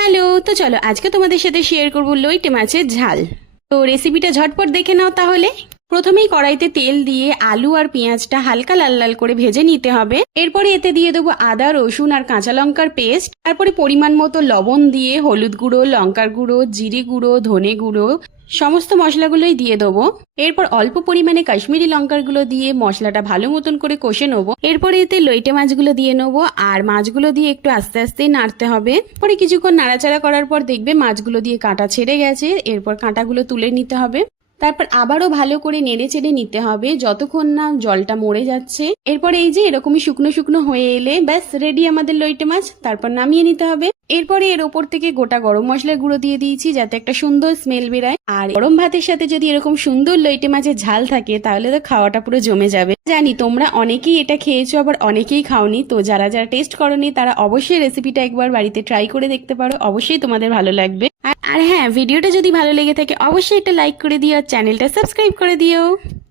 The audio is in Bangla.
হ্যালো, তো চলো আজকে তোমাদের সাথে শেয়ার করব লইটে মাছের ঝাল। তো রেসিপিটা ঝটপট দেখে নাও তাহলে। প্রথমেই কড়াইতে তেল দিয়ে আলু আর পেঁয়াজটা হালকা লাল লাল করে ভেজে নিতে হবে। এরপরে এতে দিয়ে দেবো আদা, রসুন আর কাঁচা লঙ্কার পেস্ট। তারপরে পরিমাণ মতো লবণ দিয়ে হলুদ গুঁড়ো, লঙ্কার গুঁড়ো, জিরে গুঁড়ো, ধনে গুঁড়ো, সমস্ত মশলাগুলোই দিয়ে দেবো। এরপর অল্প পরিমাণে কাশ্মীরি লঙ্কারগুলো দিয়ে মশলাটা ভালো মতন করে কষে নেব। এরপরে এতে লইটে মাছগুলো দিয়ে নেব আর মাছগুলো দিয়ে একটু আস্তে আস্তে নাড়তে হবে। পরে কিছুক্ষণ নাড়াচাড়া করার পর দেখবে মাছগুলো দিয়ে কাঁটা ছেড়ে গেছে। এরপর কাঁটাগুলো তুলে নিতে হবে। তারপর আবারও ভালো করে নেড়ে চেড়ে নিতে হবে যতক্ষণ না জলটা মরে যাচ্ছে। এরপর এই যে এরকমই শুকনো শুকনো হয়ে এলে ব্যাস রেডি আমাদের লইটে মাছ। তারপর নামিয়ে নিতে হবে। এরপরে এর ওপর থেকে গোটা গরম মশলার গুঁড়ো দিয়ে দিয়েছি যাতে একটা সুন্দর স্মেল বেরায়। আর গরম ভাতের সাথে যদি এরকম সুন্দর লইটে মাছের ঝাল থাকে, তাহলে তো খাওয়াটা পুরো জমে যাবে। জানি তোমরা অনেকেই এটা খেয়েছো, আবার অনেকেই খাওনি। তো যারা যারা টেস্ট করনি, তারা অবশ্যই রেসিপিটা একবার বাড়িতে ট্রাই করে দেখতে পারো। অবশ্যই তোমাদের ভালো লাগবে। আর হ্যাঁ ভিডিওটা যদি ভালো লেগে থাকে, অবশ্যই একটা লাইক করে দিও চ্যানেলটা সাবস্ক্রাইব করে দিও।